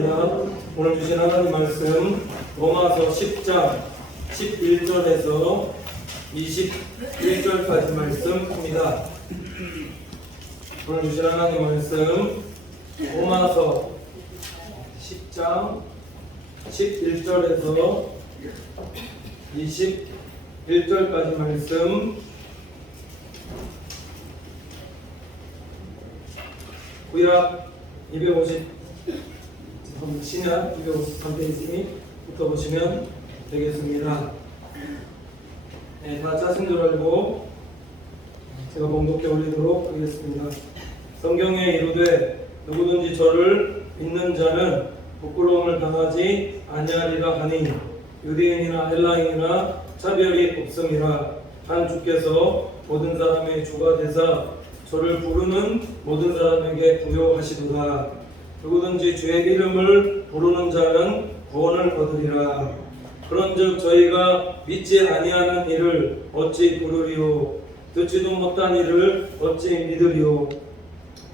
합니다. 오늘 주신 하나님 말씀 로마서 10장 11절에서 21절까지 말씀입니다. 오늘 주신 하나님 말씀 로마서 10장 11절에서 21절까지 말씀 구약 250 신약 253페이지부터 보시면 되겠습니다. 네, 다 짜신 줄 알고 제가 봉독해 올리도록 하겠습니다. 성경에 이르되 누구든지 저를 믿는 자는 부끄러움을 당하지 아니하리라 하니 유대인이나 헬라인이나 차별이 없음이라. 한 주께서 모든 사람의 주가 되사 저를 부르는 모든 사람에게 부요하시도다. 누구든지 주의 이름을 부르는 자는 구원을 얻으리라. 그런즉 저희가 믿지 아니하는 일을 어찌 부르리요? 듣지도 못한 일을 어찌 믿으리요?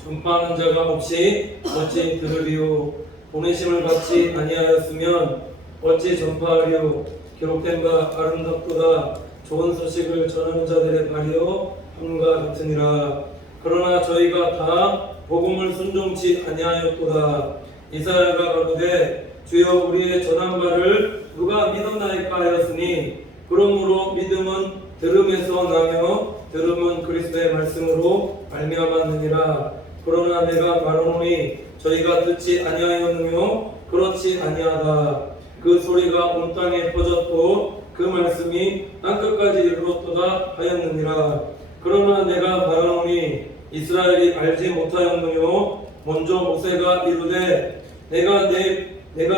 전파하는 자가 없이 어찌 들으리요? 보내심을 받지 아니하였으면 어찌 전파하리요? 기록된 바 아름답도다. 좋은 소식을 전하는 자들의 발이요 함과 같으니라. 그러나 저희가 다 복음을 순종치 아니하였도다. 이사야가 가로되 주여 우리의 전한 바를 누가 믿었나이까 하였으니 그러므로 믿음은 들음에서 나며 들음은 그리스도의 말씀으로 말미암았느니라. 그러나 내가 말하노니 저희가 듣지 아니하였느뇨 그렇지 아니하다. 그 소리가 온 땅에 퍼졌고 그 말씀이 땅끝까지 이르렀도다 하였느니라. 그러나 내가 말하노니 이스라엘이 알지 못하였느뇨. 먼저 모세가 이르되 내가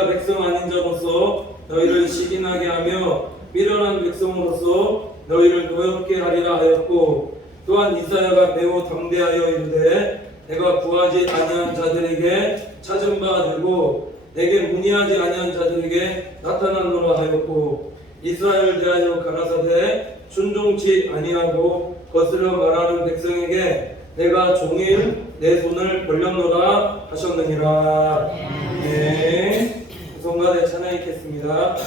백성 아닌 자로서 너희를 시기나게 하며 미련한 백성으로서 너희를 노엽게 하리라 하였고, 또한 이사야가 매우 담대하여 이르되 내가 구하지 아니한 자들에게 찾은 바가 되고 내게 문의하지 아니한 자들에게 나타났노라 하였고, 이스라엘 대하여 가라사대 순종치 아니하고 거스려 말하는 백성에게 내가 종일 내 손을 벌렸노라 하셨느니라. 네, 성가대 찬양했겠습니다.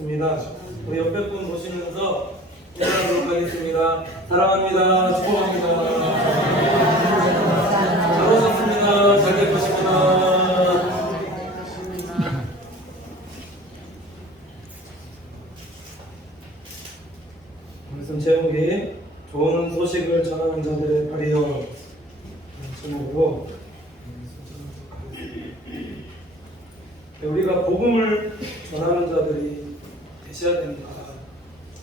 좋습니다. 우리 옆에 분 보시면서 인사하도록 하겠습니다. 사랑합니다. 축복합니다. 잘 오셨습니다. 잘 될 것입니다. 말씀 제목이 좋은 소식을 전하는 자들의 발이여 제목으로 우리가 복음을 전하는 자들이 되셔야 됩니다.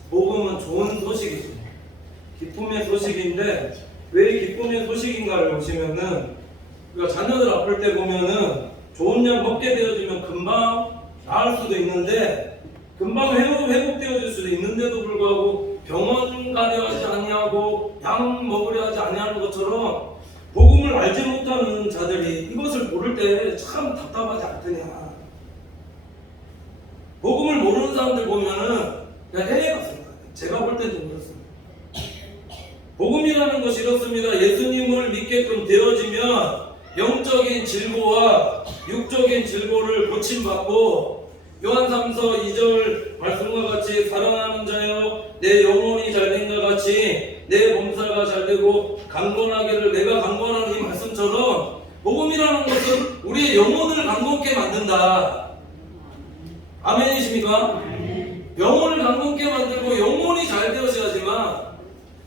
복음은 좋은 소식이죠. 기쁨의 소식인데 왜 기쁨의 소식인가를 보시면은 우리가 자녀들 아플 때 보면은 좋은 약 먹게 되어지면 금방 나을 수도 있는데 금방 회복되어질 수도 있는데도 불구하고 병원 가려 하지 아니하고 약 먹으려 하지 아니하는 것처럼 복음을 알지 못하는 자들이 이것을 모를 때 참 답답하지 않더냐. 복음을 모르는 사람들 보면은 그냥 해외 같습니다. 제가 볼 때도 그렇습니다. 복음이라는 것이 이렇습니다. 예수님을 믿게끔 되어지면 영적인 질고와 육적인 질고를 고침받고 요한 3서 2절 말씀과 같이 사랑하는 자여 내 영혼이 잘된과 같이 내 몸살가 잘되고 강건하기를 내가 강건하는 이 말씀처럼 복음이라는 것은 우리의 영혼을 강건케 만든다. 아멘이십니까? 영혼을 강건케 만들고 영혼이 잘 되어져야지만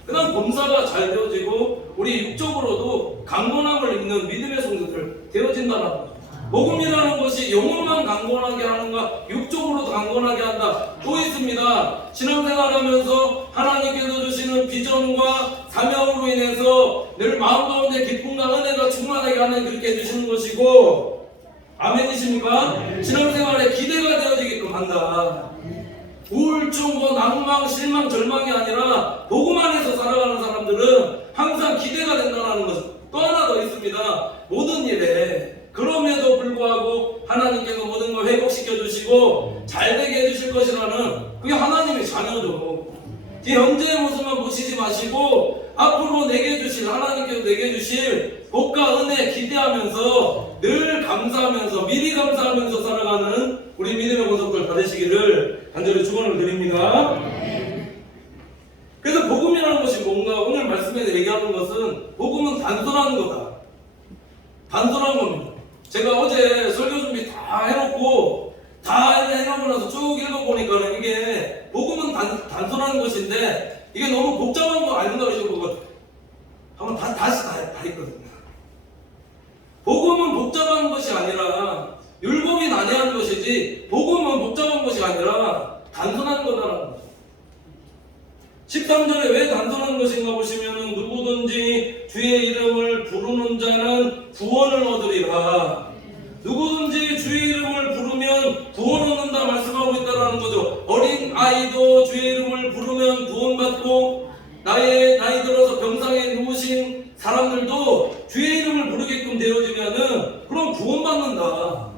그다음 범사가 잘 되어지고 우리 육적으로도 강건함을 입는 믿음의 성도들 되어진다는 거죠. 복음이라는 것이 영혼만 강건하게 하는가 육적으로도 강건하게 한다. 또 있습니다. 신앙생활하면서 하나님께서 주시는 비전과 사명으로 인해서 늘 마음 가운데 기쁨과 은혜가 충만하게 하는 그렇게 해주시는 것이고 아멘이십니까? 신앙생활에 기대가 되어지게끔 한다. 우울증과 낭망, 실망, 절망이 아니라 복음 안에서 살아가는 사람들은 항상 기대가 된다는 것은 또 하나 더 있습니다. 모든 일에 그럼에도 불구하고 하나님께서 모든 걸 회복시켜 주시고 잘되게 해주실 것이라는 그게 하나님의 자녀죠. 현재의 모습만 보시지 마시고 앞으로 내게 주실 하나님께서 내게 주실 복과 은혜 기대하면서 늘 감사하면서 미리 감사하면서 살아가는 우리 믿음의 권속들 다 되시기를 간절히 축원을 드립니다. 그래서 복음이라는 것이 뭔가 오늘 말씀에서 얘기하는 것은 복음은 단순한 거다. 단순한 겁니다. 제가 어제 설교 준비 다 해놓고 나서 쭉 읽어보니까 이게 복음은 단순한 것인데 이게 너무 복잡한 거 아닌가 싶어서 한번 다시 다 했거든요. 복음은 복잡한 것이 아니라 율법이 난해한 것이지 복음은 복잡한 것이 아니라 단순한 거다라는 거죠. 13절에 왜 단순한 것인가 보시면은 누구든지 주의 이름을 부르는 자는 구원을 얻으리라. 누구든지 주의 이름을 부르면 구원 얻는다 말씀하고 있다는 거죠. 어린 아이도 주의 이름을 부르면 구원받고 나이 들어서 병상에 누우신 사람들도 주의 이름을 부르게끔 되어지면은 그럼 구원받는다.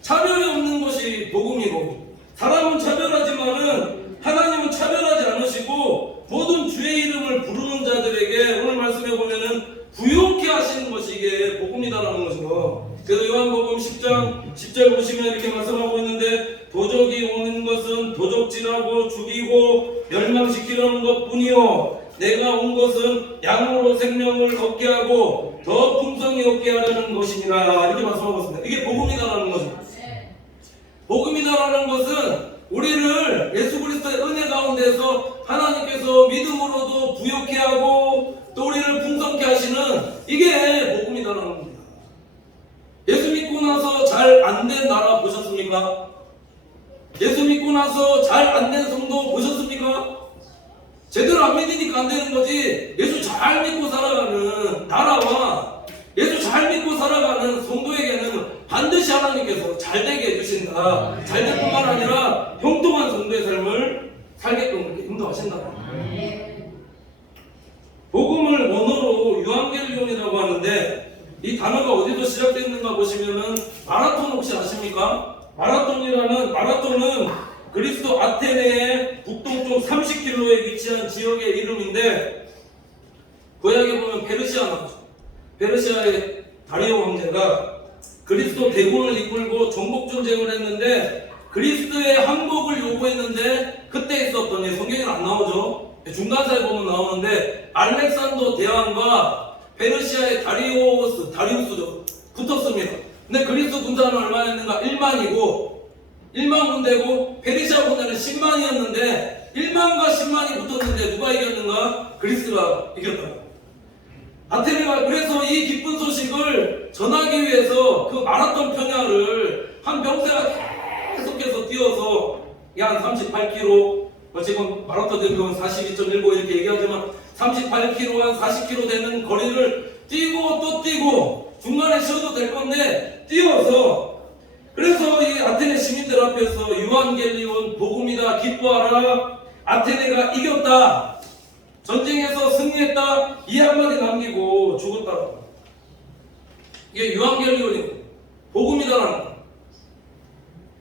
차별이 없는 것이 복음이고 사람은 차별하지만은 하나님은 차별하지 않으시고 모든 주의 이름을 부르는 자들에게 오늘 말씀해 보면은 부요케 하시는 것이 이게 복음이다라는 것이고 그래서 요한복음 10장 10절 보시면 이렇게 말씀하고 있는데 도적이 오는 것은 도적질하고 죽이고 멸망시키려는 것뿐이요 내가 온 것은 양으로 생명을 얻게 하고 더 풍성히 얻게 하려는 것이니라 이렇게 말씀하고 있습니다. 이게 복음이다라는 거죠. 복음이다라는 것은 우리를 예수 그리스도의 은혜 가운데서 하나님께서 믿음으로도 부요케 하고 또 우리를 풍성케 하시는 이게 복음이다라는 겁니다. 예수 믿고 나서 잘 안 된 나라 보셨습니까? 예수 믿고 나서 잘 안 된 성도 보셨습니까? 제대로 안 믿으니까 안 되는 거지. 예수 잘 믿고 살아가는 나라와 예수 잘 믿고 살아가는 성도에게는 반드시 하나님께서 잘되게 해주신다. 잘될 뿐만 아니라 형통한 성도의 삶을 살게끔 그렇게 인도하신다. 복음을 원어로 유앙겔리온이라고 하는데 이 단어가 어디서 시작됐는가 보시면은 마라톤 혹시 아십니까? 마라톤은 그리스도 아테네의 북동쪽 30km에 위치한 지역의 이름인데 구약에 보면 페르시아 나오죠. 페르시아의 다리오 황제가 그리스도 대군을 이끌고 정복 전쟁을 했는데 그리스도의 항복을 요구했는데 그때 있었던, 성경에는 안 나오죠. 중간사에 보면 나오는데 알렉산더 대왕과 페르시아의 다리우스죠. 붙었습니다. 근데 그리스도 군사는 얼마였는가? 1만이고 1만 군대고 페르시아 군대는 10만이었는데 1만과 10만이 붙었는데 누가 이겼는가? 그리스가 이겼다. 아테네가 그래서 이 기쁜 소식을 전하기 위해서 그 마라톤 평야를 한 병사가 계속해서 뛰어서 한 38km, 지금 마라톤 되는 건 42.19 이렇게 얘기하지만 38km, 한 40km 되는 거리를 뛰고 또 뛰고 중간에 쉬어도 될 건데 뛰어서, 그래서 이 아테네 시민들 앞에서 유한겔리온 복음이다, 기뻐하라, 아테네가 이겼다, 전쟁에서 승리했다, 이 한마디 남기고 죽었다. 이게 유한겔리온이 복음이다라는 거.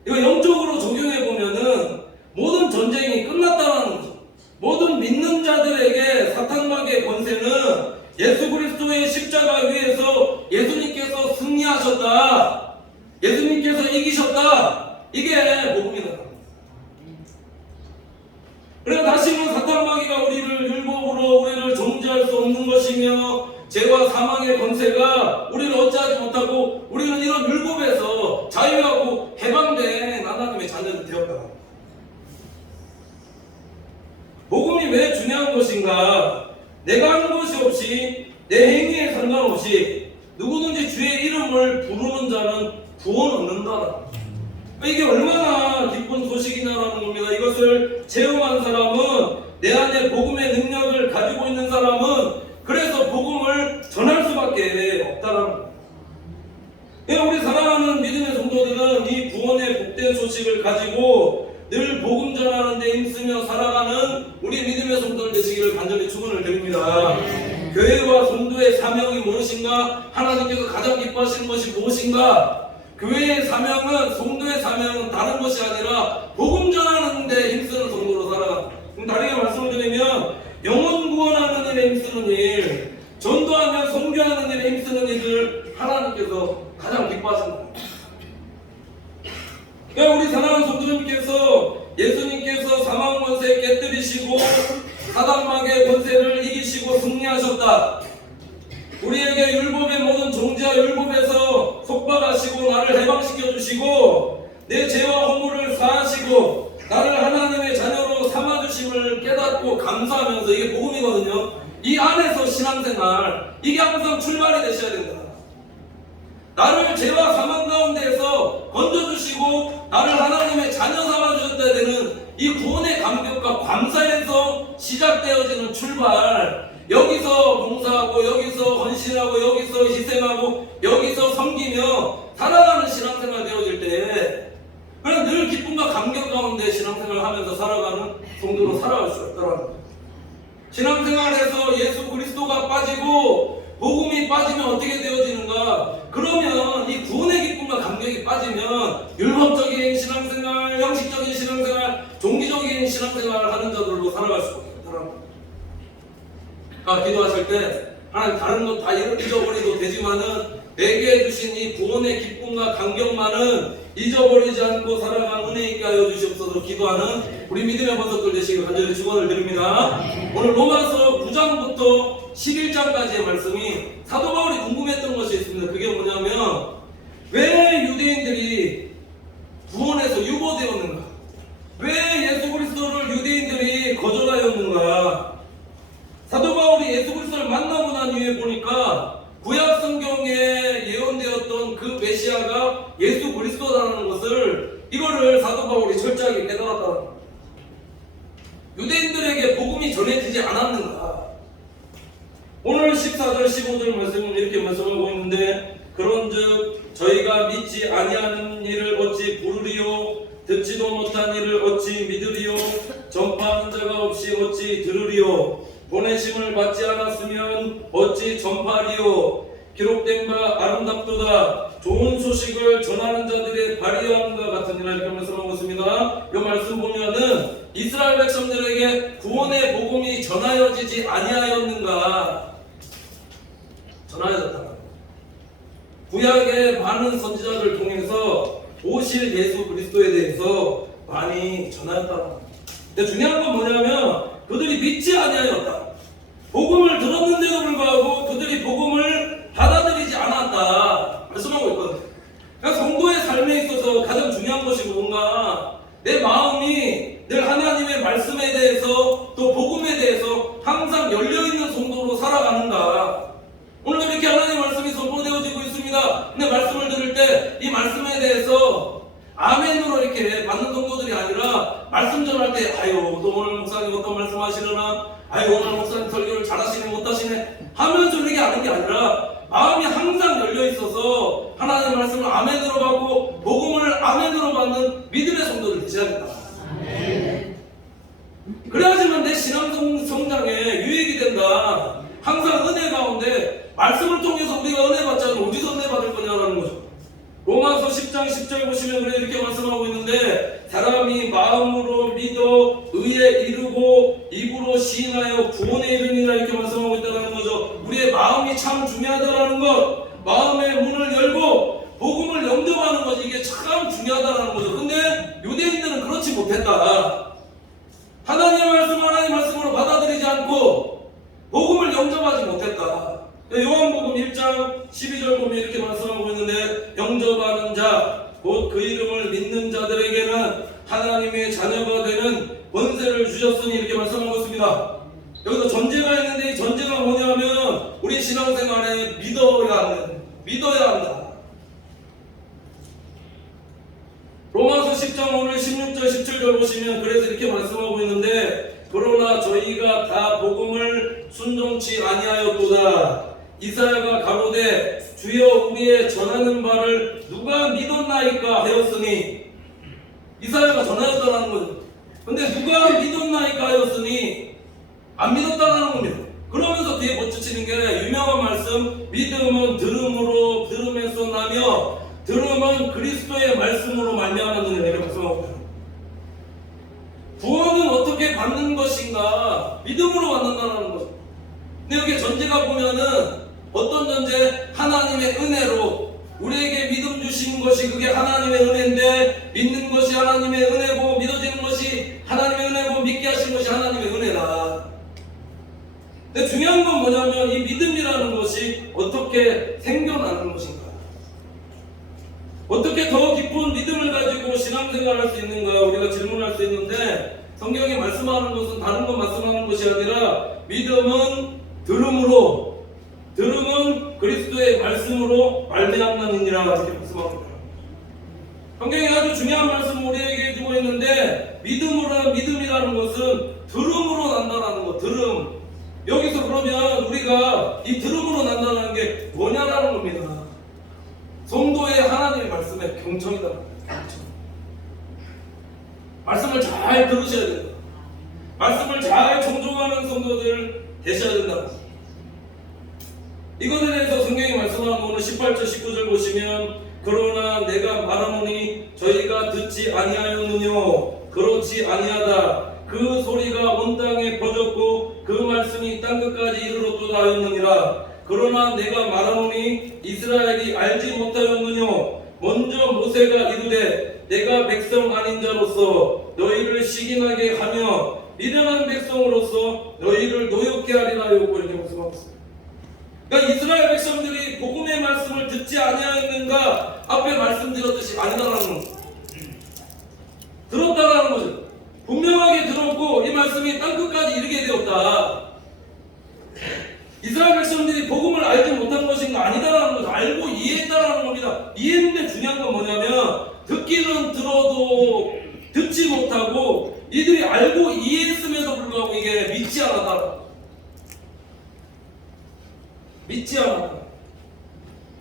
이거 영적으로 적용해 보면은 모든 전쟁이 끝났다라는 거죠. 모든 믿는 자들에게 사탄마귀의 권세는 예수 그리스도의 십자가 위에서 예수님께서 승리하셨다, 예수님께서 이기셨다, 이게 복음이다. 그래서 다시는 사탄마귀가 우리를 율법으로 우리를 정죄할 수 없는 것이며 죄와 사망의 권세가 우리를 어찌하지 못하고 우리는 이런 율법에서 자유하고 해방된 하나님의 자녀들 되었다. 복음이 왜 중요한 것인가? 내가 하는 것이 없이 내 행위에 상관없이 누구든지 주의 이름을 부르는 자는 구원 얻는다. 이게 얼마나 기쁜 소식이냐라는 겁니다. 이것을 체험한 사람은, 내 안에 복음의 능력을 가지고 있는 사람은 그래서 복음을 전할 수밖에 없다라는 겁니다. 우리 사랑하는 믿음의 성도들은 이 구원의 복된 소식을 가지고 늘 복음 전하는 데 힘쓰며 살아가는 우리 믿음의 성도들 되시기를 간절히 축원을 드립니다. 교회와 성도의 사명이 무엇인가? 하나님께서 가장 기뻐하시는 것이 무엇인가? 교회의 사명은, 성도의 사명은 다른 것이 아니라 복음 전하는 데 힘쓰는 성도로 살아가. 다르게 말씀을 드리면 영혼 구원하는 일에 힘쓰는 일, 전도하며 선교하는 일에 힘쓰는 일을 하나님께서 가장 기뻐하신다. 우리 사랑하는 성도님께서 예수님께서 사망 권세 깨뜨리시고 사단마귀의 권세를 이기시고 승리하셨다. 우리에게 율법의 모든 정죄와 율법에서 속박하시고 나를 해방시켜 주시고 내 죄와 허물을 사하시고 나를 하나님의 자녀로 삼아주심을 깨닫고 감사하면서, 이게 복음이거든요. 이 안에서 신앙생활, 이게 항상 출발이 되셔야 된다. 나를 죄와 사망 가운데에서 건져주시고 나를 하나님의 자녀 삼아주셨다 되는 이 구원의 감격과 감사에서 시작되어지는 출발, 여기서 봉사하고 여기서 헌신하고 여기서 희생하고 여기서 섬기며 살아가는 신앙생활 되어질 때, 그래서 늘 기쁨과 감격 가운데 신앙생활을 하면서 살아가는 성도로 살아갈 수 있다는 거예요. 신앙생활에서 예수 그리스도가 빠지고 복음이 빠지면 어떻게 되어지는가? 그러면 이 구원의 기쁨과 감격이 빠지면 율법적인 신앙생활, 형식적인 신앙생활, 종기적인 신앙생활을 하는 자들로 살아갈 수가 있다는 거예요. 기도하실 때 하나님 다른 것 다 잊어버리도 되지만은 내게 주신 이 구원의 기쁨과 감격만은 잊어버리지 않고 살아간 은혜 있게 하여 주시옵소서 기도하는 우리 믿음의 권속들 되시길 간절히 축원을 드립니다. 오늘 로마서 9장부터 11장까지의 말씀이 사도 바울이 궁금했던 것이 있습니다. 그게 뭐냐면 왜 유대인들이 구원에서 유보되었는가? 왜 예수 그리스도를 유대인들이 거절하였는가? 사도 바울이 예수 그리스도를 만나고 난 이후에 보니까 구약 성경에 예언되었던 그 메시아가 예수 그리스도라는 것을, 이거를 사도 바울이 철저하게 깨달았다는 겁니다. 유대인들에게 복음이 전해지지 않았는가? 오늘 14절 15절 말씀은 이렇게 말씀하고 있는데, 그런즉 저희가 믿지 아니하는 일을 어찌 부르리요? 듣지도 못한 일을 어찌 믿으리요? 전파하는 자가 없이 어찌 들으리요? 보내심을 받지 않았으면 어찌 전파리요? 기록된 바 아름답도다. 좋은 소식을 전하는 자들의 발휘함과 같으니라. 이렇게 말씀하고 있습니다. 이 말씀 보면은 이스라엘 백성들에게 구원의 복음이 전하여지지 아니하였는가? 전하여졌다. 구약의 많은 선지자들 통해서 오실 예수 그리스도에 대해서 많이 전하였다. 근데 중요한 건 뭐냐면 그들이 믿지 아니하였다. 복음을 들었는데도 불구하고 그들이 복음을 받아들이지 않았다 말씀하고 있거든요. 그러니까 성도의 삶에 있어서 가장 중요한 것이 뭔가 내 마음이 늘 하나님의 말씀에 대해서 또 복음에 대해서 항상 열려있는 성도로 살아가는가. 오늘 이렇게 하나님의 말씀이 선포되어지고 있습니다. 근데 말씀을 들을 때 이 말씀에 대해서 아멘으로 이렇게 맞는 성도들이 아니라 말씀 전할 때 아유 또 오늘 목사님 어떤 말씀 하시려나, 아유 오늘 목사님 설교를 잘하시네 못하시네 하면서 이렇게 하는 게 아니라 마음이 항상 열려있어서 하나님의 말씀을 아멘으로 받고 복음을 아멘으로 받는 믿음의 성도를 되셔야겠다. 그래야지만 내 신앙 성장에 유익이 된다. 항상 은혜 가운데 말씀을 통해서 우리가 은혜 받지 않으면 어디서 은혜 받을 거냐라는 거죠. 로마서 10장 10절 보시면 그래 이렇게 말씀하고 있는데 사람이 마음으로 믿어 의에 이르고 입으로 시인하여 구원에 이르니라 이렇게 말씀하고 있다는 거죠. 우리의 마음이 참 중요하다라는 것, 마음의 문을 열고 복음을 영접하는 것, 이게 참 중요하다라는 거죠. 근데 유대인들은 그렇지 못했다. 하나님의 말씀으로 받아들이지 않고 복음을 영접하지 못했다. 요한복음 1장 12절 보면 이렇게 말씀하고 있는데 영접하는 자, 곧 그 이름을 믿는 자들에게는 하나님의 자녀가 되는 권세를 주셨으니 이렇게 말씀하고 있습니다. 여기서 전제가 있는데 이 전제가 뭐냐면 우리 신앙생활에 믿어야 한다. 로마서 10장 오늘 16절 17절 보시면 그래서 이렇게 말씀하고 있는데 그러나 저희가 다 복음을 순종치 아니하였도다. 이사야가 가로되 주여 우리의 전하는 바를 누가 믿었나이까 하였으니, 이사야가 전하였다는 거죠. 근데 누가 믿었나이까 하였으니 안 믿었다는 겁니다. 그러면서 뒤에 붙이는 게 유명한 말씀, 믿음은 들음으로 들음에서 나며 들음은 그리스도의 말씀으로 말미암았느니라 이렇게 말씀하고 있어요. 구원은 어떻게 받는 것인가? 믿음으로 받는다는 거죠. 근데 여기 전제가 보면은 어떤 전제? 하나님의 은혜로 우리에게 믿음 주신 것이 그게 하나님의 은혜인데 믿는 것이 하나님의 은혜고 믿어지는 것이 하나님의 은혜고 믿게 하신 것이 하나님의 은혜다. 근데 중요한 건 뭐냐면 이 믿음이라는 것이 어떻게 생겨나는 것인가? 어떻게 더 깊은 믿음을 가지고 신앙생활을 할 수 있는가? 우리가 질문할 수 있는데 성경이 말씀하는 것은 다른 것 말씀하는 것이 아니라 믿음은 들음으로, 들음은 그리스도의 말씀으로 말미암느니라 이렇게 말씀합니다. 성경이 아주 중요한 말씀을 우리에게 해주고 있는데 믿음이라는 것은 들음으로 난다라는 것. 들음. 여기서 그러면 우리가 이 들음으로 난다는 게 뭐냐라는 겁니다. 성도의 하나님의 말씀에 경청이다. 말씀을 잘 들으셔야 된다. 말씀을 잘 정종하는 성도들 되셔야 된다. 이것에 대해서 성경이 말씀하는 거는 18절 19절 보시면 그러나 내가 말하노니 저희가 듣지 아니하였느뇨. 그렇지 아니하다. 그 소리가 온 땅에 퍼졌고 그 말씀이 땅끝까지 이르렀도다 하였느니라. 그러나 내가 말하노니 이스라엘이 알지 못하였느뇨. 먼저 모세가 이르되 내가 백성 아닌 자로서 너희를 시기나게 하며 미련한 백성으로서 너희를 노엽게 하리라 하였고 이렇게 말씀하고 있습니다. 그러니까 이스라엘 백성들이 복음의 말씀을 듣지 아니하였는가? 앞에 말씀드렸듯이 아니다라는 거죠. 들었다라는 거죠. 분명하게 들었고 이 말씀이 땅끝까지 이르게 되었다. 이스라엘 백성들이 복음을 알지 못한 것인가? 아니다라는 거죠. 알고 이해했다라는 겁니다. 이해했는데 중요한 건 뭐냐면 듣기는 들어도 듣지 못하고 이들이 알고 이해했음에도 불구하고 이게 믿지 않았다. 믿지 않았다.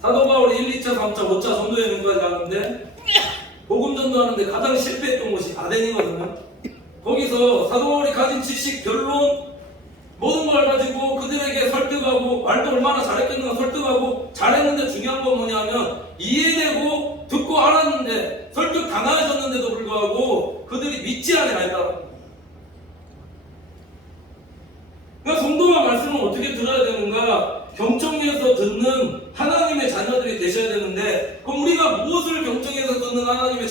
사도 바울이 1, 2차, 3차, 5차 전도여행까지 가는데 복음 전도하는데 가장 실패했던 곳이 아덴이거든요. 거기서 사도 바울이 가진 지식, 결론, 모든 걸 가지고 그들에게 설득하고 말도 얼마나 잘했겠는가 설득하고 잘했는데 중요한 건 뭐냐면 이해되고 듣고 알았는데 설득 당하셨는데도 불구하고 그들이 믿지 아니하였다. 그러니까 성도가 말씀을 어떻게 들어야 되는가? 경청해서 듣는 하나님의 자녀들이 되셔야 되는데 그럼 우리가 무엇을 경청해서 듣는 하나님의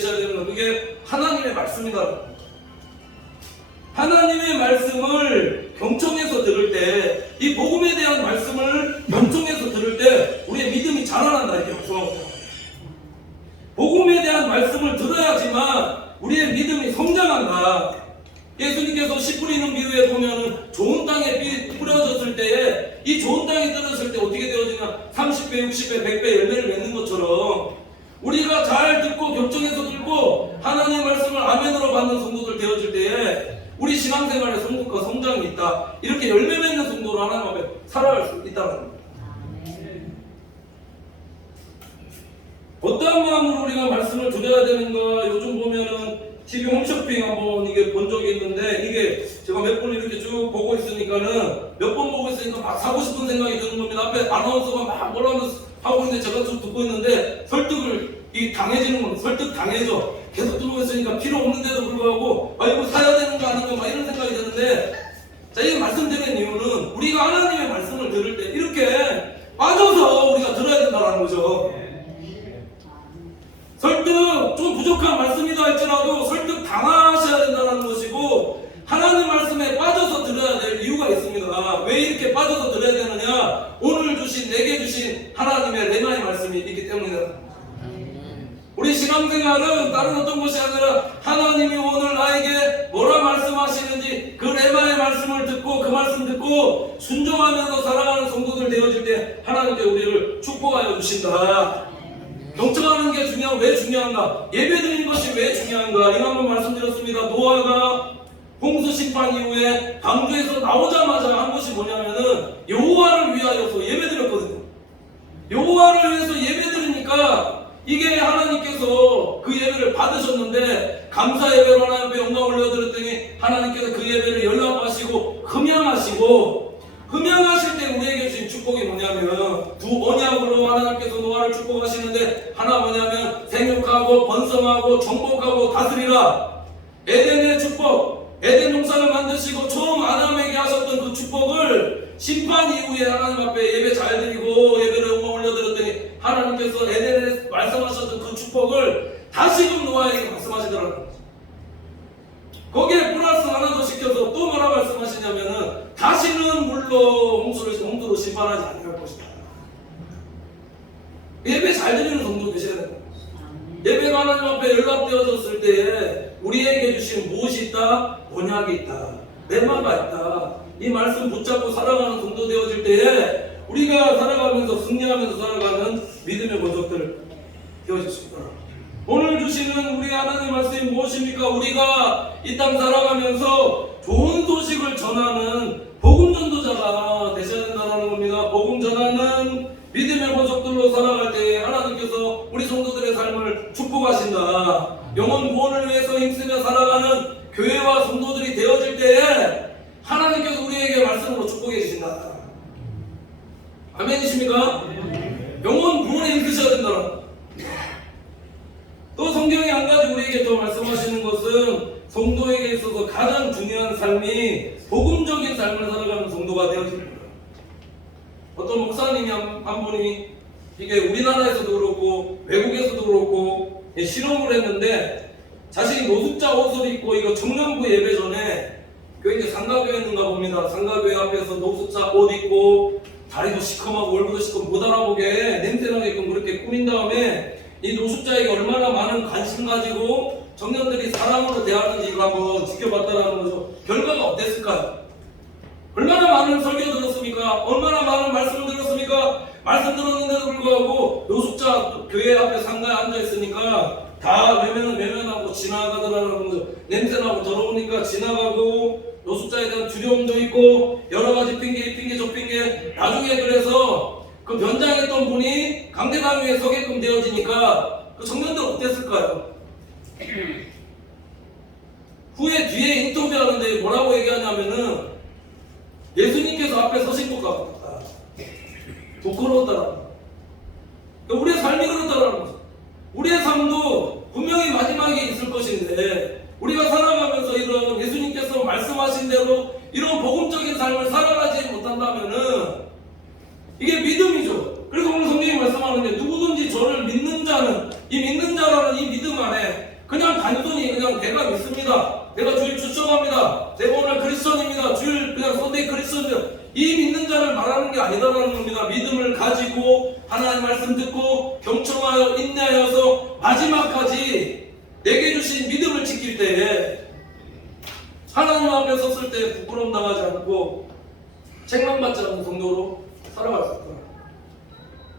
되셔야 되는 건 그게 하나님의 말씀이다. 하나님의 말씀을 경청해서 들을 때, 이 복음에 대한 말씀을 경청해서 들을 때 우리의 믿음이 자라난다. 이게 중요합니다. 복음에 대한 말씀을 들어야지만 우리의 믿음이 성장한다. 예수님께서 씨 뿌리는 비유에 보면은 좋은 땅에 뿌려졌을 때에 이 좋은 땅에 떨어졌을 때 어떻게 되어지냐, 30배, 60배, 100배 열매를 맺는 것처럼 우리가 잘 듣고 경청해서 듣고 하나님의 말씀을 아멘으로 받는 성도들 되어질 때에 우리 신앙생활에 성숙과 성장이 있다. 이렇게 열매 맺는 성도로 하나님 앞에 살아갈 수 있다는 겁니다. 어떠한 마음으로 우리가 말씀을 드려야 되는가? 요즘 보면은 TV 홈쇼핑 한번 이게 본 적이 있는데, 이게 제가 몇 번 이렇게 쭉 보고 있으니까는 몇 번 보고 있으니까 막 사고 싶은 생각이 드는 겁니다. 앞에 아나운서가 막 뭐라고 하고 있는데 제가 좀 듣고 있는데 설득을 당해지는 겁니다. 설득 당해져. 계속 듣고 있으니까 필요 없는데도 불구하고 이거 사야 되는 거 아닌가 막 이런 생각이 드는데, 자, 이 말씀드린 이유는 우리가 하나님의 말씀을 들을 때 이렇게 빠져서 우리가 들어야 된다는 거죠. 설득 좀 부족한 말씀이다 할지라도 설득 당하셔야 된다는 것이고, 하나님 말씀에 빠져서 들어야 될 이유가 있습니다. 왜 이렇게 빠져서 들어야 되느냐? 오늘 주신, 내게 주신 하나님의 레마의 말씀이 있기 때문이다. 우리 신앙생활은 다른 어떤 것이 아니라 하나님이 오늘 나에게 뭐라 말씀하시는지 그 레마의 말씀을 듣고 그 말씀 듣고 순종하면서 살아가는 성도들 되어질 때 하나님께 우리를 축복하여 주신다. 경청하는 게 왜 중요한가? 예배드리는 것이 왜 중요한가? 이거 한번 말씀드렸습니다. 노아가 홍수 심판 이후에 방주에서 나오자마자 한 것이 뭐냐면은 여호와를 위하여서 예배드렸거든요. 여호와를 위해서 예배드리니까 이게 하나님께서 그 예배를 받으셨는데, 감사 예배로 하나님 앞에 영광 올려드렸더니 하나님께서 그 예배를 연락하시고 흠양하실 때 우리에게 주신 축복이 뭐냐면, 두 언약으로 하나님께서 노아를 축복하시는데, 하나 뭐냐면 생육하고 번성하고 정복하고 다스리라. 에덴의 축복, 에덴 동산을 만드시고 처음 아담에게 하셨던 그 축복을 심판 이후에 하나님 앞에 예배 잘 드리고 예배를 영광 올려드렸더니 하나님께서 에덴에 말씀하셨던 그 축복을 다시금 노아에게 말씀하시더라고요. 거기에 플러스 하나 더 시켜서 또 뭐라 말씀하시냐면은 다시는 물로 홍수로 심판하지 않을 것이다. 예배 잘 드리는 성도 되셔야 됩니다. 예배가 하나님 앞에 연락되어졌을 때에 우리에게 주신 무엇이 있다? 언약이 있다. 레마가 있다. 이 말씀 붙잡고 살아가는 성도 되어질 때에 우리가 살아가면서 승리하면서 살아가는 믿음의 권속들 되어졌습니다. 오늘 주시는 우리 하나님 말씀이 무엇입니까? 우리가 이 땅 살아가면서 좋은 소식을 전하는 복음 전도자가 되셔야 된다는 겁니다. 복음 전하는 믿음의 권속들로 살아갈 때 하나님께서 우리 성도들의 삶을 축복하신다. 영혼 구원을 위해서 힘쓰며 살아가는 교회와 성도들이 되어질 때에 하나님께서 우리에게 말씀으로 축복해 주신다. 아멘이십니까? 영혼 구원에 힘쓰셔야 된다. 또 성경에 한 가지 우리에게 더 말씀하시는 것은 성도에게 있어서 가장 중요한 삶이 복음적인 삶을 살아가는 성도가 되어집니다. 어떤 목사님이 한 분이 이게 우리나라에서도 그렇고 외국에서도 그렇고 실험을 했는데, 자신이 노숙자 옷을 입고 이거 청년부 예배 전에 이제 상가교회였는가 봅니다. 상가교회 앞에서 노숙자 옷 입고 다리도 시커멓고 얼굴도 시커멓고 못 알아보게 냄새나게끔 그렇게 꾸민 다음에 이 노숙자에게 얼마나 많은 관심 가지고 청년들이 사랑으로 대하는지 이거 한번 지켜봤다라는 거죠. 결과가 어땠을까요? 얼마나 많은 설교 들었습니까? 얼마나 많은 말씀을 들었습니까? 말씀 들었는데도 불구하고 노숙자 교회 앞에 상가에 앉아있으니까 다 외면하고 지나가더라는 거죠. 냄새나고 더러우니까 지나가고 노숙자에 대한 두려움도 있고 여러가지 핑계 이 핑계 저 핑계. 나중에 그래서 그 변장했던 분이 강대당 위에 서게끔 되어지니까 그 청년들 어땠을까요? 후에 뒤에 인터뷰하는데 뭐라고 얘기하냐면은 예수님께서 앞에 서신 것 같다. 부끄러웠다라는 거죠. 우리의 삶이 그렇다라는 거죠. 우리의 삶도 분명히 마지막에 있을 것인데 우리가 살아가면서 이런 예수님께서 말씀하신 대로 이런 복음적인 삶을 살아가지 못한다면은 이게 믿음이죠. 그래서 오늘 성경이 말씀하는데 누구든지 저를 믿는 자는, 이 믿는 자라는 이 믿음 안에 아니다라는 겁니다. 믿음을 가지고 하나님 말씀 듣고 경청하여 인내하여서 마지막까지 내게 주신 믿음을 지킬 때에 하나님 앞에 섰을 때 부끄러움 당하지 않고 책망받지 않는 정도로 살아갈 수 있다.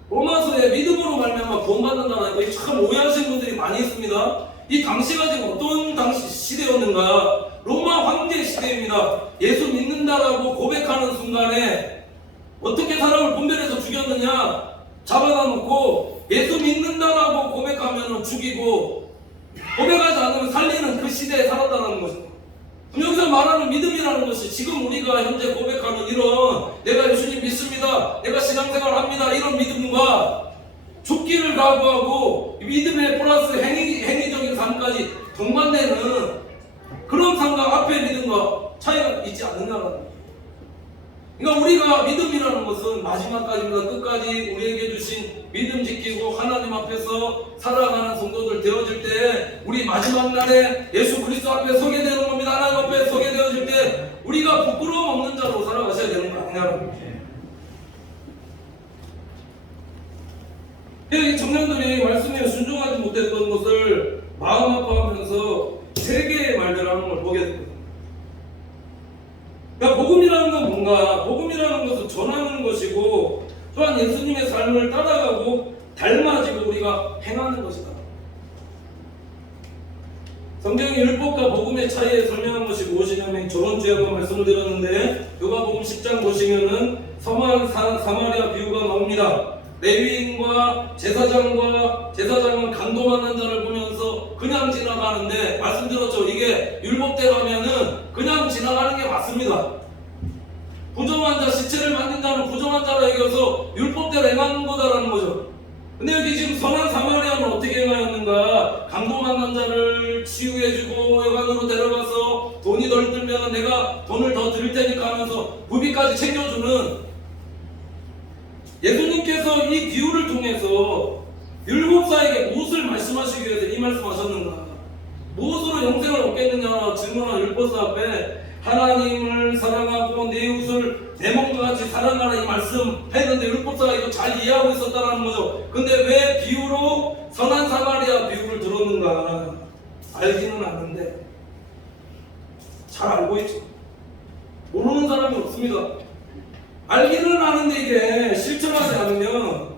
로마서에 믿음으로 말미암아 구원받는다는 거 참 오해하시는 분들이 많이 있습니다. 이 당시가 지금 어떤 당시 시대였는가? 로마 황제 시대입니다. 예수 믿는다라고 고백하는 순간에 어떻게 사람을 분별해서 죽였느냐? 잡아다 놓고 예수 믿는다라고 고백하면 죽이고 고백하지 않으면 살리는 그 시대에 살았다는 것입니다. 여기서 말하는 믿음이라는 것이 지금 우리가 현재 고백하는 이런 내가 예수님 믿습니다, 내가 신앙생활 합니다 이런 믿음과 죽기를 각오하고 믿음의 플러스 행위적인 삶까지 동반되는 그런 삶과 앞에 믿음과 차이가 있지 않느냐라는 거예요. 그러니까 우리가 믿음이라는 것은 마지막까지입니다. 끝까지 우리에게 주신 믿음 지키고 하나님 앞에서 살아가는 성도들 되어질 때 우리 마지막 날에 예수 그리스도 앞에 서게 되는 겁니다. 하나님 앞에 서게 되어질 때 우리가 부끄러움 없는 자로 살아가셔야 되는 거 아니냐라는 거예요. 이 청년들이 말씀에 순종하지 못했던 것을 마음 아파하면서 세 개의 말들을 하는 걸 보게 됩니다. 그러니까 복음이라는 건 뭔가? 복음이라는 것은 전하는 것이고 또한 예수님의 삶을 따라가고 닮아지고 우리가 행하는 것이다. 성경이 율법과 복음의 차이에 설명한 것이 무엇이냐면 저번주에 한번 말씀을 드렸는데 요가복음 10장 보시면은 사마리아 비유가 나옵니다. 레위인과 제사장은 강도받는 자를 보면서 그냥 지나가는데 말씀드렸죠. 이게 율법대로 하면은 그냥 지나가는 게 맞습니다. 부정한 자, 시체를 만진 자는 부정한 자라 여겨서 율법대로 행하는 거다라는 거죠. 근데 여기 지금 선한 사마리아는 어떻게 행하였는가? 강도받는 자를 치유해주고 여관으로 데려가서 돈이 덜 들면 내가 돈을 더 드릴 테니까 하면서 부비까지 챙겨주는 예수님께서 이 비유를 통해서 율법사에게 무엇을 말씀하시기 위해서 이 말씀하셨는가? 무엇으로 영생을 얻겠느냐 질문한 율법사 앞에 하나님을 사랑하고 내 이웃을 내 몸과 같이 사랑하라 이 말씀 했는데 율법사가 이거 잘 이해하고 있었다는 거죠. 근데 왜 비유로 선한 사마리아 비유를 들었는가? 알지는 않는데 잘 알고 있죠. 모르는 사람이 없습니다. 알기는 아는데 이게 실천하지 않으면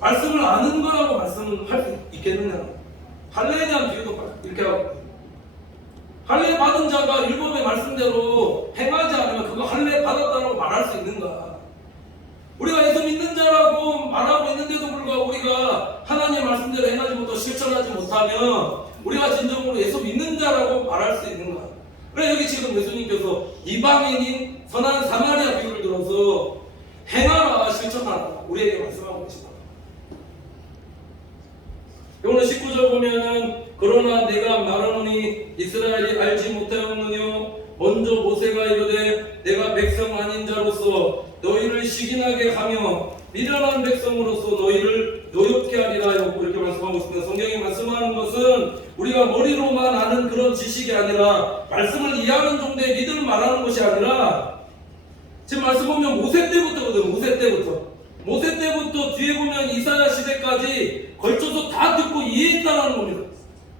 말씀을 아는 거라고 말씀을 할 수 있겠느냐. 할례에 대한 비유도 이렇게 하고 할례 받은 자가 율법의 말씀대로 행하지 않으면 그거 할례 받았다라고 말할 수 있는가. 우리가 예수 믿는 자라고 말하고 있는데도 불구하고 우리가 하나님의 말씀대로 행하지 못하고 실천하지 못하면 우리가 진정으로 예수 믿는 자라고 말할 수 있는가. 그래 여기 지금 예수님께서 이방인인 선한 사마리아 비유를 들어서 행하라 실천하라 우리에게 말씀하고 계시다. 오늘 19절 보면은 그러나 내가 말하노니 이스라엘이 알지 못하였느냐 먼저 모세가 이르되 내가 백성 아닌 자로서 너희를 시기나게 하며 미련한 백성으로서 너희를 노엽게 하리라 이렇게 말씀하고 있습니다. 성경이 말씀하는 것은 우리가 머리로만 아는 그런 지식이 아니라 말씀을 이해하는 정도의 믿음을 말하는 것이 아니라 지금 말씀 보면 모세 때부터거든. 모세 때부터 뒤에 보면 이사야 시대까지 걸쳐서 다 듣고 이해했다는 겁니다.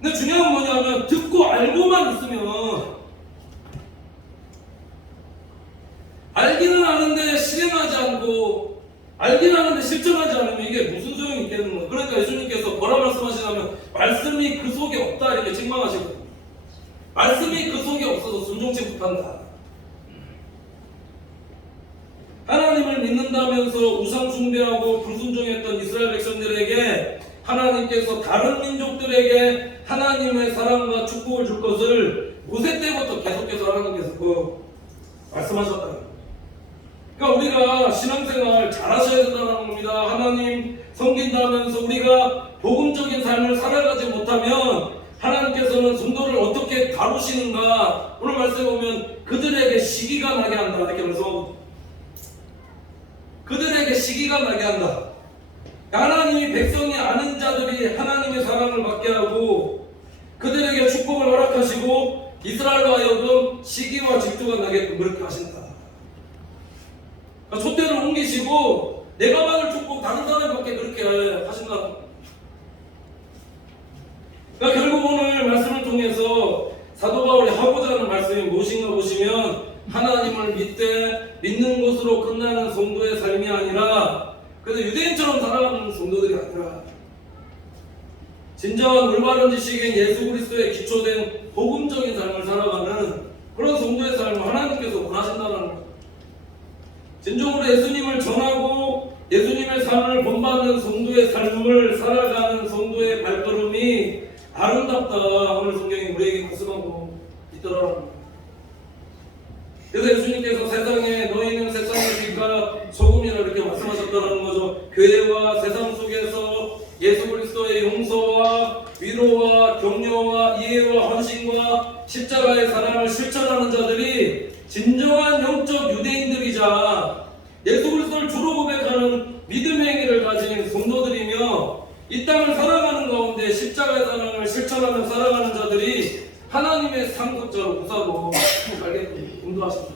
근데 중요한 건 뭐냐면 듣고 알고만 있으면 알기는 아는데 실행하지 않고 알기는 아는데 실천하지 않으면 이게 무슨 소용이 있겠는 거예요. 그러니까 예수님께서 뭐라 말씀하시냐면 말씀이 그 속에 없다 이렇게 책망하시거든요. 말씀이 그 속에 없어서 순종치 못한다. 하나님을 믿는다면서 우상 숭배하고 불순종했던 이스라엘 백성들에게 하나님께서 다른 민족들에게 하나님의 사랑과 축복을 줄 것을 모세 때부터 계속해서 하나님께서 말씀하셨다. 그러니까 우리가 신앙생활 잘하셔야 된다는 겁니다. 하나님 섬긴다면서 우리가 복음적인 삶을 살아가지 못하면 하나님께서는 성도를 어떻게 다루시는가 오늘 말씀에 보면 그들에게 시기가 나게 한다 이렇게 말씀하고 그들에게 시기가 나게 한다. 하나님이 백성이 아는 자들이 하나님의 사랑을 받게 하고 그들에게 축복을 허락하시고 이스라엘과 하여금 시기와 질투가 나게끔 그렇게 하신다. 촛대를 옮기시고 내가 받을 축복 다른 사람밖에 그렇게 하신다. 그러니까 결국 오늘 말씀을 통해서 사도 바울이 하고자 하는 말씀이 무엇인가 보시면 하나님을 믿는 것으로 끝나는 성도의 삶이 아니라 그래서 유대인처럼 살아가는 성도들이 아니라 진정한 올바른 지식인 예수 그리스도에 기초된 복음적인 삶을 살아가는 그런 성도의 삶을 하나님께서 원하신다는 거예요. 진정으로 예수님을 전하고 예수님의 삶을 본받는 성도의 삶을 살아가는 성도의 발걸음이 아름답다. 오늘 성경이 우리에게 말씀하고 있더라는 거예요. 그래서 예수님께서 세상에 너희는 세상의 빛과 소금이라 이렇게 말씀하셨다는 거죠. 교회와 세상 속에서 예수 그리스도의 용서와 위로와 격려와 이해와 헌신과 십자가의 사랑을 실천하는 자들이 진정한 영적 유대인들이자 예수 그리스도를 주로 고백하는 믿음의 행위를 가진 성도들이며 이 땅을 살아가는 가운데 십자가의 사랑을 실천하며 살아가는 자들이 하나님의 상급자로 부사로 알게 인도하십니다.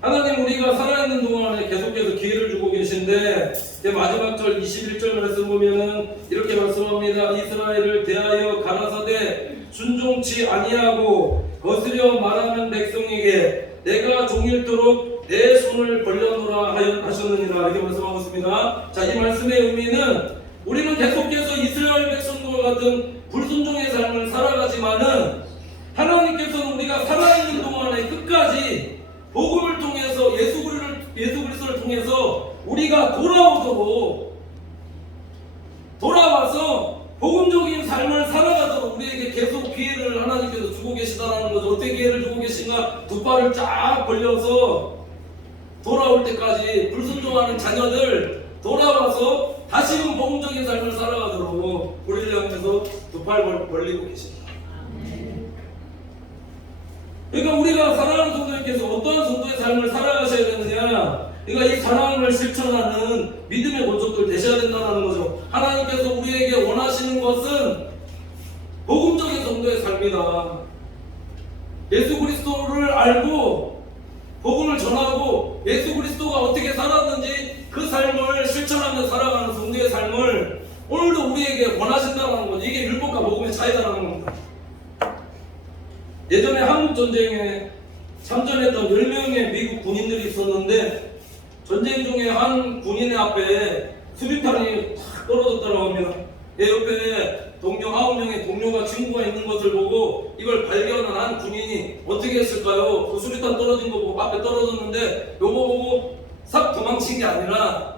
하나님 우리가 살아있는 동안에 계속해서 기회를 주고 계신데 마지막 절 21절 말씀 보면은 이렇게 말씀합니다. 이스라엘을 대하여 가라사대 순종치 아니하고 거스려 말하는 백성에게 내가 종일토록 내 손을 벌려놓으라 하셨느니라 이렇게 말씀하고 있습니다. 자, 이 말씀의 의미는 우리는 계속해서 이스라엘 백성과 같은 불순종의 삶을 살아가지만은 하나님께서는 우리가 살아있는 동안에 끝까지 복음을 통해서 예수 그리스도를 통해서 우리가 돌아와서 복음적인 삶을 살아가도록 우리에게 계속 기회를 하나님께서 주고 계시다는 거죠. 어떻게 기회를 주고 계신가? 두 발을 쫙 벌려서 돌아올 때까지 불순종하는 자녀들 돌아와서 다시금 복음적인 삶을 살아가도록 우리를 향해서 두 팔 벌리고 계십니다. 그러니까 우리가 사랑하는 성도님께서 어떠한 성도의 삶을 살아가셔야 되느냐? 그러니까 이 사랑을 실천하는 믿음의 본속들 되셔야 된다는 거죠. 하나님께서 우리에게 원하시는 것은 복음적인 성도의 삶이다. 예수 그리스도를 알고 복음을 전하고 예수 그리스도가 어떻게 살았는지 그 삶을 실천하며 살아가는 성도의 삶을 오늘도 우리에게 원하신다는 거죠. 이게 율법과 복음의 차이다라는 겁니다. 예전에 한국전쟁에 참전했던 10명의 미국 군인들이 있었는데 전쟁 중에 한 군인의 앞에 수류탄이 탁 떨어졌다고 합니다. 옆에 동료 9명의 동료가 친구가 있는 것을 보고 이걸 발견한 한 군인이 어떻게 했을까요? 그 수류탄 떨어진 거 보고 앞에 떨어졌는데 요거 보고 싹 도망친 게 아니라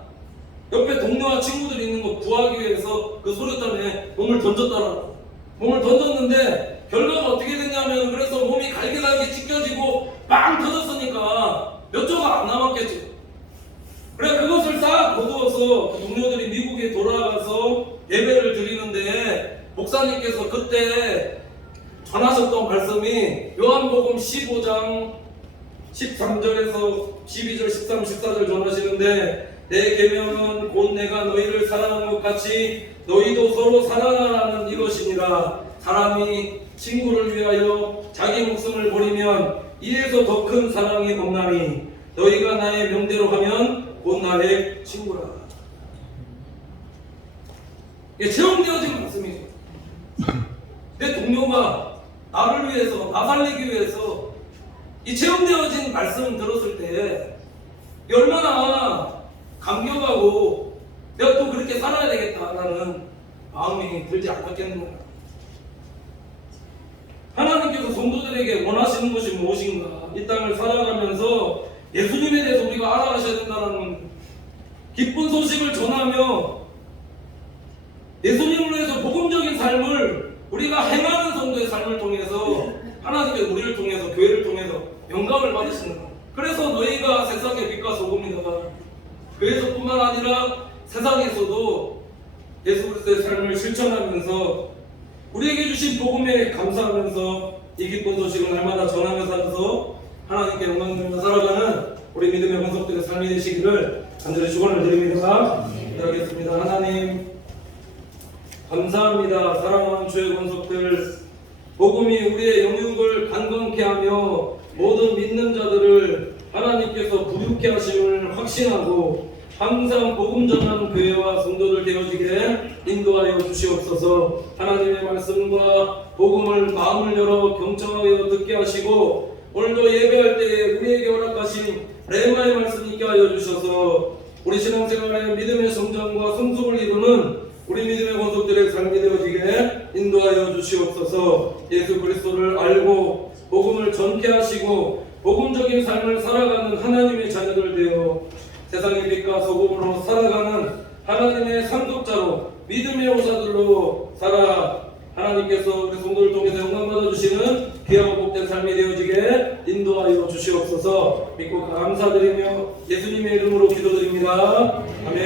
옆에 동료와 친구들이 있는 거 구하기 위해서 그 수류탄에 몸을 던졌다라고. 몸을 던졌는데 결과가 어떻게 됐냐면 그래서 몸이 갈기갈기 찢겨지고 빵 터졌으니까 몇 조가 안 남았겠죠. 그래 그것을 싹 거두어서 그 동료들이 미국에 돌아가서 예배를 드리는데 목사님께서 그때 전하셨던 말씀이 요한복음 15장 13절에서 12절, 13, 14절 전하시는데 내 계명은 곧 내가 너희를 사랑한 것 같이 너희도 서로 사랑하라는 이것이니라. 사람이 친구를 위하여 자기 목숨을 버리면 이에서 더 큰 사랑이 없나니 너희가 나의 명대로 하면 곧 나의 친구라. 이게 체험되어진 말씀이죠. 내 동료가 나를 위해서 나 살리기 위해서 이 체험되어진 말씀을 들었을 때 얼마나 감격하고 내가 또 그렇게 살아야 되겠다라는 마음이 들지 않았겠는가. 하나님께서 성도들에게 원하시는 것이 무엇인가? 이 땅을 살아가면서 예수님에 대해서 우리가 알아가셔야 된다는 기쁜 소식을 전하며 예수님을 위해서 복음적인 삶을 우리가 행하는 성도의 삶을 통해서 하나님께서 우리를 통해서 교회를 통해서 영광을 받으시는 거예요. 그래서 너희가 세상의 빛과 소금이다. 교회에서뿐만 아니라 세상에서도 예수 그리스도의 삶을 실천하면서 우리에게 주신 복음에 감사하면서 이 기쁜 소식을 날마다 전하며 살아서 하나님께 영광 돌리며 살아가는 우리 믿음의 권속들의 삶이 되시기를 간절히 축원을 드립니다. 기도하겠습니다. 하나님 감사합니다. 사랑하는 주의 권속들 복음이 우리의 영육을 강건케 하며 모든 믿는 자들을 하나님께서 부유케 하심을 확신하고 항상 복음 전하는 교회와 성도들 되어지게 인도하여 주시옵소서. 하나님의 말씀과 복음을 마음을 열어 경청하여 듣게 하시고 오늘도 예배할 때 우리에게 허락하신 레마의 말씀 있게 하여 주셔서 우리 신앙생활의 믿음의 성장과 성숙을 이루는 우리 믿음의 권속들의 삶이 되어지게 인도하여 주시옵소서. 예수 그리스도를 알고 복음을 전케 하시고 복음적인 삶을 살아가는 하나님의 자녀들 되어 세상의 빛과 소금으로 살아가는 하나님의 상속자로 믿음의 호사들로 살아 하나님께서 우리 성도를 통해서 영광 받아주시는 귀하고 복된 삶이 되어지게 인도하여 주시옵소서. 믿고 감사드리며 예수님의 이름으로 기도드립니다. 아멘.